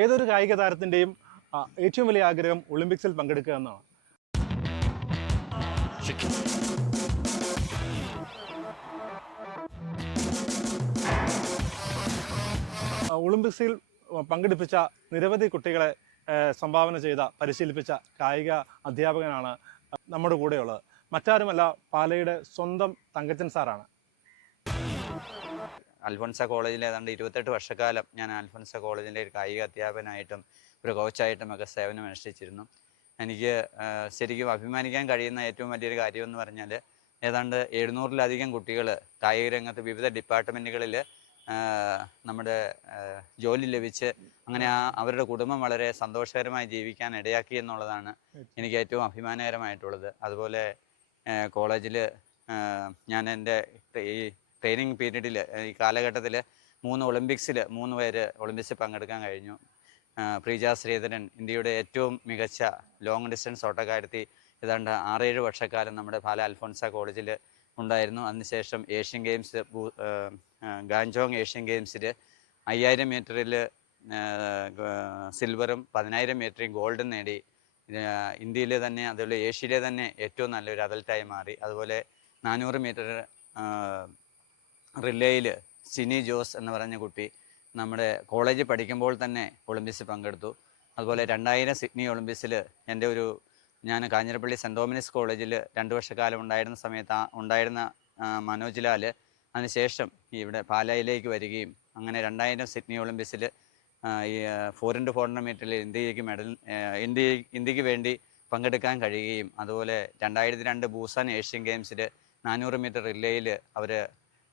ഏതൊരു കായിക താരത്തിൻ്റെയും ഏറ്റവും വലിയ ആഗ്രഹം ഒളിമ്പിക്സിൽ പങ്കെടുക്കുക എന്നാണ്. ഒളിമ്പിക്സിൽ പങ്കെടുപ്പിച്ച നിരവധി കുട്ടികളെ സംഭാവന ചെയ്ത പരിശീലിപ്പിച്ച കായിക അധ്യാപകനാണ് നമ്മുടെ കൂടെയുള്ളത്. മറ്റാരുമല്ല, പാലയുടെ സ്വന്തം തങ്കച്ചൻ സാറാണ്. അൽഫോൻസ കോളേജിൽ ഏതാണ്ട് 28 വർഷക്കാലം ഞാൻ അൽഫോൻസ കോളേജിലെ ഒരു കായിക അധ്യാപകനായിട്ടും ഒരു കോച്ചായിട്ടും ഒക്കെ സേവനം അനുഷ്ഠിച്ചിരുന്നു. എനിക്ക് ശരിക്കും അഭിമാനിക്കാൻ കഴിയുന്ന ഏറ്റവും വലിയൊരു കാര്യമെന്ന് പറഞ്ഞാൽ ഏതാണ്ട് 700-ലധികം കുട്ടികൾ കായിക രംഗത്ത് വിവിധ ഡിപ്പാർട്ട്മെൻറ്റുകളിൽ നമ്മുടെ ജോലി ലഭിച്ച് അങ്ങനെ അവരുടെ കുടുംബം വളരെ സന്തോഷകരമായി ജീവിക്കാൻ ഇടയാക്കി എന്നുള്ളതാണ് എനിക്ക് ഏറ്റവും അഭിമാനകരമായിട്ടുള്ളത്. അതുപോലെ കോളേജിൽ ഞാൻ എൻ്റെ ഈ ട്രെയിനിങ് പീരീഡിൽ ഈ കാലഘട്ടത്തിൽ 3 ഒളിമ്പിക്സിൽ 3 പേര് ഒളിമ്പിക്സിൽ പങ്കെടുക്കാൻ കഴിഞ്ഞു. പ്രീജ ശ്രീധരൻ ഇന്ത്യയുടെ ഏറ്റവും മികച്ച ലോങ് ഡിസ്റ്റൻസ് ഓട്ടക്കാരത്തി ഏതാണ്ട് 6-7 വർഷക്കാലം നമ്മുടെ പാല അൽഫോൻസ കോളേജിൽ ഉണ്ടായിരുന്നു. അതിനുശേഷം ഏഷ്യൻ ഗെയിംസ് ഗാൻജോങ് ഏഷ്യൻ ഗെയിംസിൽ 5000 മീറ്ററിൽ സിൽവറും 10000 മീറ്ററിൽ ഗോൾഡും നേടി ഇന്ത്യയിലെ തന്നെ അതുപോലെ ഏഷ്യയിലെ തന്നെ ഏറ്റവും നല്ലൊരു അത്ലറ്റായി മാറി. അതുപോലെ 400 മീറ്റർ റിലേയിൽ സിനി ജോസ് എന്ന് പറഞ്ഞ കുട്ടി നമ്മുടെ കോളേജിൽ പഠിക്കുമ്പോൾ തന്നെ ഒളിമ്പിക്സിൽ പങ്കെടുത്തു. അതുപോലെ 2000 സിഡ്നി ഒളിമ്പിക്സിൽ ഞാൻ കാഞ്ഞിരപ്പള്ളി സെൻറ് ഡോമിനിക്സ് കോളേജിൽ 2 വർഷക്കാലം ഉണ്ടായിരുന്ന സമയത്ത് ഉണ്ടായിരുന്ന മനോജ് ലാൽ അതിനുശേഷം ഇവിടെ പാലായിലേക്ക് വരികയും അങ്ങനെ 2000 സിഡ്നി ഒളിമ്പിക്സിൽ ഈ 4x400 മീറ്ററിൽ ഇന്ത്യക്ക് വേണ്ടി പങ്കെടുക്കാൻ കഴിയുകയും അതുപോലെ 2002 ബൂസാൻ ഏഷ്യൻ ഗെയിംസിൽ 400 മീറ്റർ റിലേയിൽ അവർ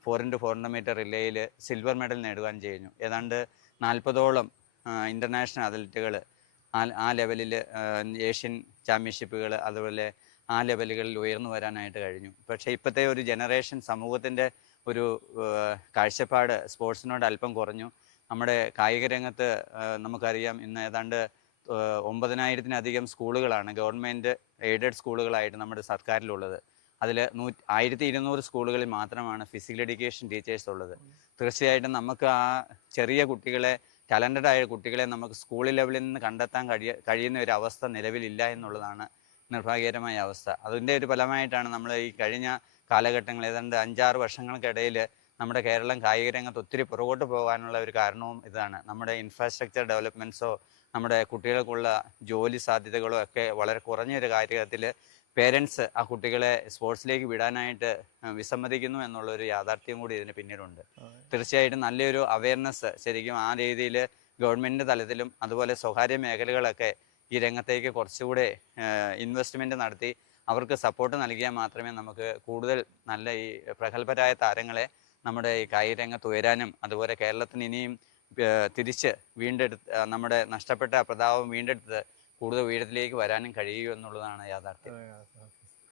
4x400 മീറ്റർ റിലേയിൽ സിൽവർ മെഡൽ നേടുവാൻ കഴിഞ്ഞു. ഏതാണ്ട് 40ഓളം ഇൻ്റർനാഷണൽ അത്ലറ്റുകൾ ആ ലെവലിൽ ഏഷ്യൻ ചാമ്പ്യൻഷിപ്പുകൾ അതുപോലെ ആ ലെവലുകളിൽ ഉയർന്നു വരാനായിട്ട് കഴിഞ്ഞു. പക്ഷേ ഇപ്പോഴത്തെ ഒരു ജനറേഷൻ സമൂഹത്തിൻ്റെ ഒരു കാഴ്ചപ്പാട് സ്പോർട്സിനോട് അല്പം കുറഞ്ഞു. നമ്മുടെ കായിക രംഗത്ത് നമുക്കറിയാം ഇന്ന് ഏതാണ്ട് 9000-ലധികം സ്കൂളുകളാണ് ഗവൺമെൻറ് എയ്ഡഡ് സ്കൂളുകളായിട്ട് നമ്മുടെ സർക്കാരിലുള്ളത്. അതിൽ 1200 സ്കൂളുകളിൽ മാത്രമാണ് ഫിസിക്കൽ എഡ്യൂക്കേഷൻ ടീച്ചേഴ്സ് ഉള്ളത്. തീർച്ചയായിട്ടും നമുക്ക് ആ ചെറിയ കുട്ടികളെ ടാലൻറ്റഡായ കുട്ടികളെ നമുക്ക് സ്കൂൾ ലെവലിൽ നിന്ന് കണ്ടെത്താൻ കഴിയുന്ന ഒരു അവസ്ഥ നിലവിലില്ല എന്നുള്ളതാണ് നിർഭാഗ്യകരമായ അവസ്ഥ. അതിൻ്റെ ഒരു ഫലമായിട്ടാണ് നമ്മൾ ഈ കഴിഞ്ഞ കാലഘട്ടങ്ങൾ ഏതാണ്ട് 5-6 വർഷങ്ങൾക്കിടയിൽ നമ്മുടെ കേരളം കായിക രംഗത്ത് ഒത്തിരി പുറകോട്ട് പോകാനുള്ള ഒരു കാരണവും ഇതാണ്. നമ്മുടെ ഇൻഫ്രാസ്ട്രക്ചർ ഡെവലപ്മെൻറ്റ്സോ നമ്മുടെ കുട്ടികൾക്കുള്ള ജോലി സാധ്യതകളോ ഒക്കെ വളരെ കുറഞ്ഞൊരു കാര്യത്തിൽ പേരൻസ് ആ കുട്ടികളെ സ്പോർട്സിലേക്ക് വിടാനായിട്ട് വിസമ്മതിക്കുന്നു എന്നുള്ളൊരു യാഥാർത്ഥ്യം കൂടി ഇതിന് പിന്നീടുണ്ട്. തീർച്ചയായിട്ടും നല്ലൊരു അവയർനെസ് ശരിക്കും ആ രീതിയിൽ ഗവൺമെൻറ് തലത്തിലും അതുപോലെ സ്വകാര്യ മേഖലകളൊക്കെ ഈ രംഗത്തേക്ക് കുറച്ചുകൂടെ ഇൻവെസ്റ്റ്മെൻറ്റ് നടത്തി അവർക്ക് സപ്പോർട്ട് നൽകിയാൽ മാത്രമേ നമുക്ക് കൂടുതൽ നല്ല ഈ പ്രഗത്ഭരായ താരങ്ങളെ നമ്മുടെ ഈ കായിക രംഗത്ത് ഉയരാനും അതുപോലെ കേരളത്തിന് ഇനിയും തിരിച്ച് നമ്മുടെ നഷ്ടപ്പെട്ട പ്രതാപം വീണ്ടെടുത്ത് കൂടുതൽ ഉയരത്തിലേക്ക് വരാനും കഴിയൂ എന്നുള്ളതാണ് യാഥാർത്ഥ്യം.